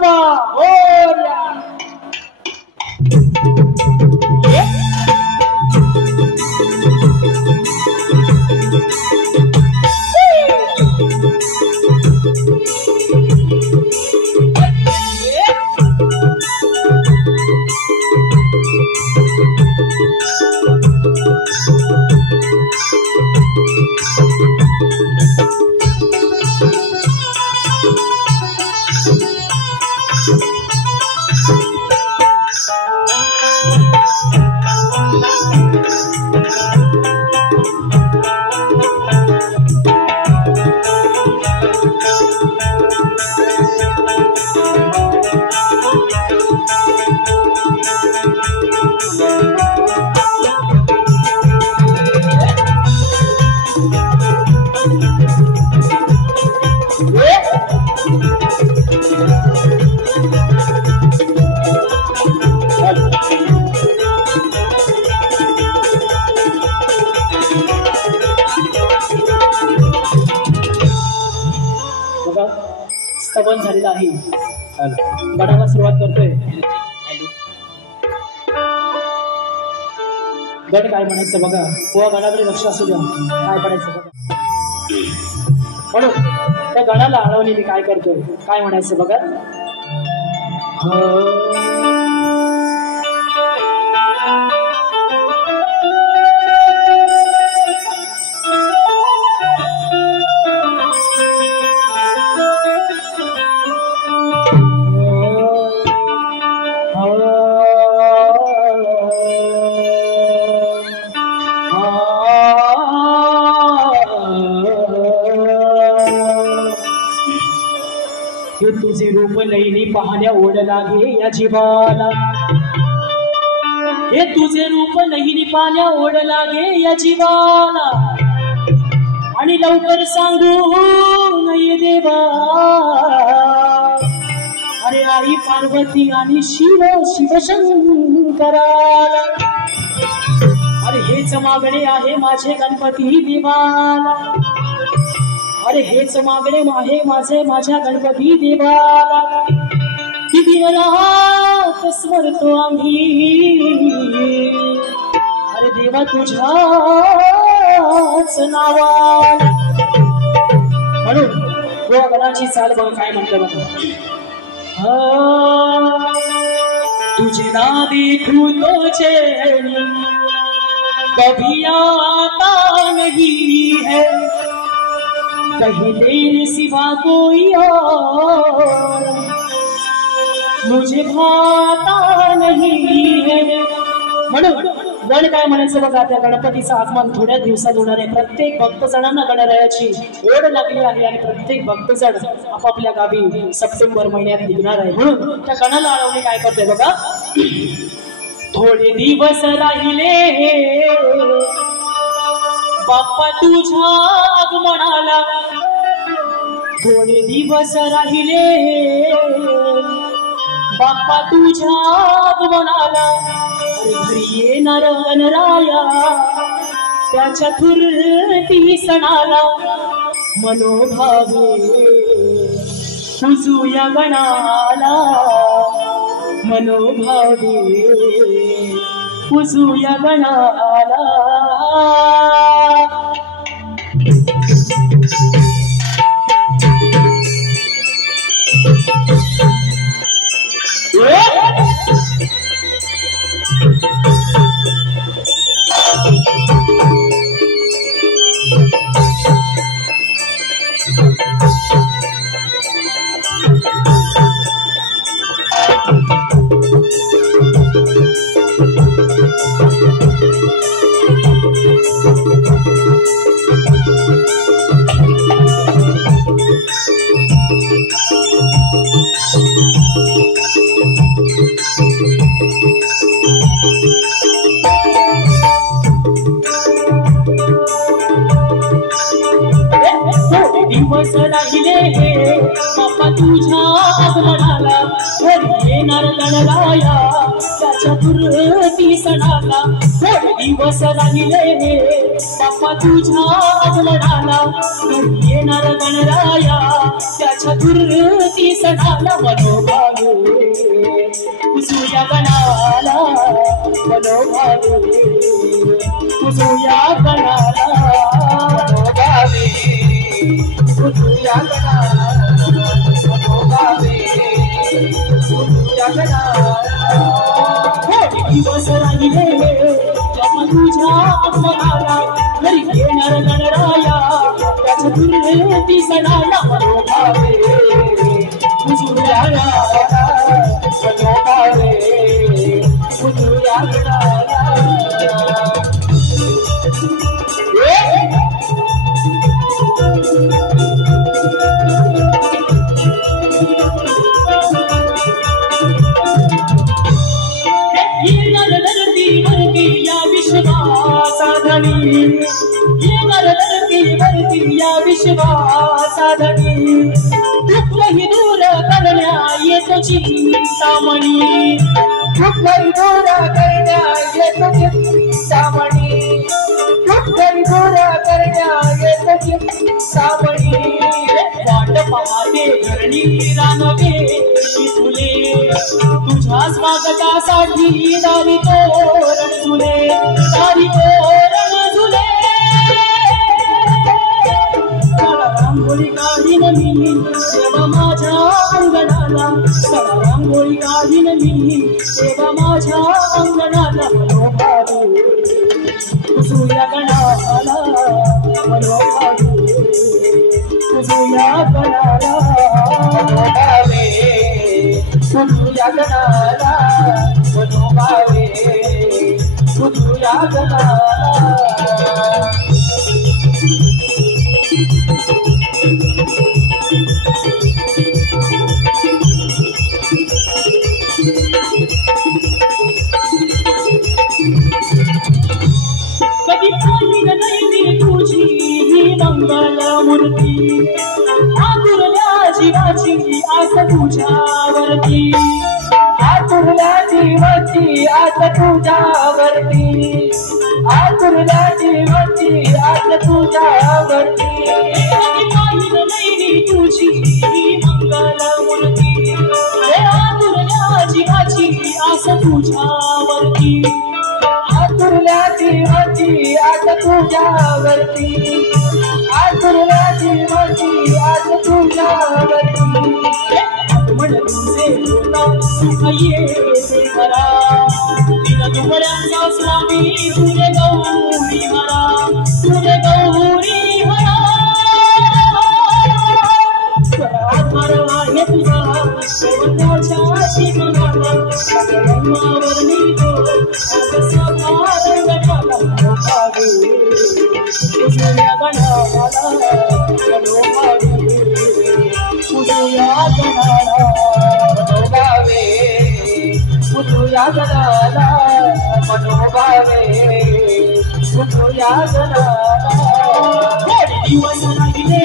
बाप्पा मोरया. स्तवन झालेला आहे. गडाला सुरुवात करतोय. गड काय म्हणायचं बघा. पोहा गडाकडे लक्ष असू द्या. काय म्हणायचं बघा. म्हणून त्या गडाला अडवणी मी काय करतोय. काय म्हणायचं बघा. हे तुझे रूप नैनी पाहण्या ओढ लागे या जीवाला. हे तुझे रूप नैनी पाहण्या ओढ लागे या जीवाला. आणि लवकर सांगू नये देवा. अरे आई पार्वती आणि शिव शिवशंकराला. अरे हेच मागणे आहे माझे गणपती देवाला. अरे हेच मागणे आहे माझ्या गणपती देवाला. की दिनरात स्मरतो आम्ही. अरे देवा तुझ्याच नावाला. म्हणून गोवा गणाची चाल बघ काय म्हणतो बघा. तुझे ना देखू तो चैन कभी आता नहीं है. कहीं तेरे सिवा कोई और मुझे भाता नहीं है. म्हणून गण काय म्हणायचं बघा. त्या गणपतीचं आगमन थोड्या दिवसात होणार आहे. प्रत्येक भक्तजणांना गणरायाची ओढ लागली आहे आणि प्रत्येक भक्तजण आपापल्या गावी सप्टेंबर महिन्यात निघणार आहे. म्हणून त्या गणाला अडवणे काय करते बघा. थोडे दिवस राहिले बाप्पा तुझ्या आगमनाला. थोडे दिवस राहिले बाप्पा तुझ्या आगमनाला. अरे घरी येणार गणराया त्या चतुर्थी सणाला. मनोभावे पुजूया गणाला. मनोभावे पुजूया गणाला. दिवस राहिले बाप्पा तुझ्या आगमनाला. घरी येणार गणराया त्या चतुर्थी सणाला. दिवस राहिले बाप्पा तुझ्या आगमनाला. घरी येणार गणराया त्या चतुर्थी सणाला. सणाला मनोभावे कुसूया गणाला मनोभावे कुसूया गणाला मनोभावे कुसूया गणाला मनोभावे कुसूया गणाला दिवस राहिले जप तुझ्या मनाला घरी येणार गणराया त्याच्या दुर्गती सणाला मनोभावे कुसूया गणाला मनोभावे कुसूया गणाला विश्वासाधनी दुःखही दूर करण्या येतो चिंतामणी दुःखही दूर करण्या येतो चिंतामणी दुःखही दूर करण्या येतो चिंतामणी वाट पाहते धरणी रानवे तुले तुझ्या स्वागतासाठी दारी तोरण झुले दारी तोरण झुले रांगोळी काढीन मी सेवा माझ्या अंगणाला रांगोळी काढीन मी सेवा माझ्या अंगणाला मनोभावे कुसूया गणाला मनोभावे कुसूया गणाला मनोभावे कुसूया गणाला मनोभावे कुसूया गणाला कधी पाहिन नाही तुझी ही मंगलमूर्ती आतुरल्या जीवाची आस तुझ्यावरती आतुरल्या जीवाची आस तुझ्यावरती आतुरल्या जीवाची आस तुझ्यावरती कधी पाहिन नाही तुझी ही मंगलमूर्ती आतुरल्या जीवाची आस तुझ्यावरती आतुरल्या जीवाची आस तुझ्यावरती आतुरल्या जीवाची आस तुझ्यावरती मन तुझे सुख येते मला दिन दुबळ्यांचा स्वामी तुझे गौरी हरा तुझे गौरी हरा आधार आहे तुझा शेवटाच्या जीवनाला ब्रह्मावरणी कुसूया गणाला मनोभावे कुसूया गणाला मनोभावे कुसूया गणाला मनोभावे कुसूया गणाला थोडे दिवस राहिले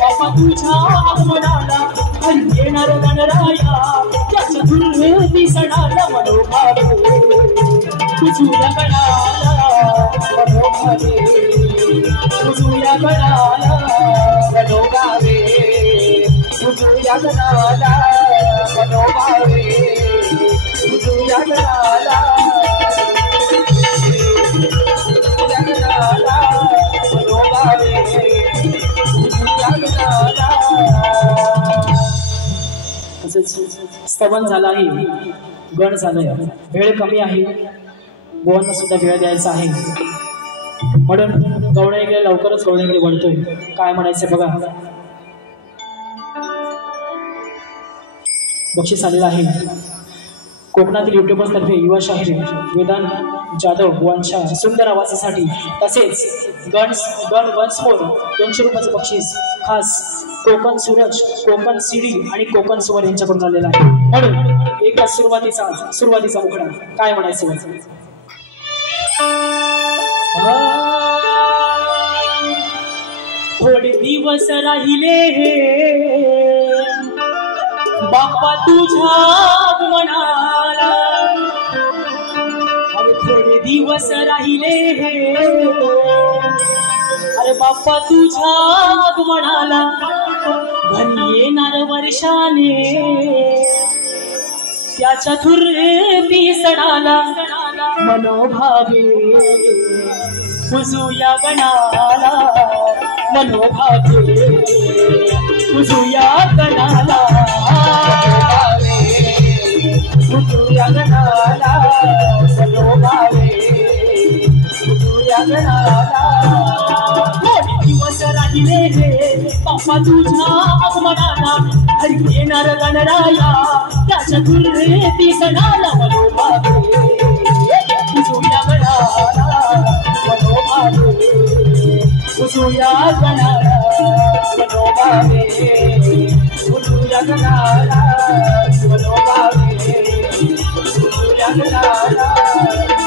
बापा तुझ्या आगमनाला घरी येणार गणराया त्याच्या दुर्गती सणाला मनोभावे कुसूया गणाला मनोभावे कुसूया गणाला मनोभावे कुसूया गणाला मनोभावे कुसूया गणाला कुसूया गणाला मनोभावे कुसूया गणाला स्तवन झाला आहे गण झालंय वेळ कमी आहे गोवांना सुद्धा वेळ द्यायचा आहे म्हणून गवळ्याकडे लवकरच गवळ्याकडे वळतोय काय म्हणायचं बघा बक्षीस आलेलं आहे कोकणातील युट्यूबर्स तर्फे युवा शाहीर वेदांत जाधव बुवांच्या सुंदर आवाजासाठी तसेच गण वन्सफोर 200 रुपयाचं बक्षीस खास कोकण सूरज कोकण सीडी आणि कोकण सुवर यांच्याकडून आलेला आहे म्हणून एकदा सुरुवातीचा मुखडा काय म्हणायचं थोडे दिवस राहिले बाप्पा तुझ्या आगमनाला अरे थोडे दिवस राहिले अरे बाप्पा तुझ्या आगमनाला घरी येणार वर्षाने त्या चतुर्थी सणाला मनोभावे पुजूया गणाला मनोभावे पुजूया गणाला पुजूया गणाला मनोभावे पुजूया गणाला दिवस राहिले रे बाप्पा तुझ्या आगमनाला घरी येणार गणराया त्या चतुर्थी सणाला मनोभावे पुजूया गणाला मनोभावे पुजूया गणाला मनोभावे पुजूया गणाला मनोभावे पुजूया गणाला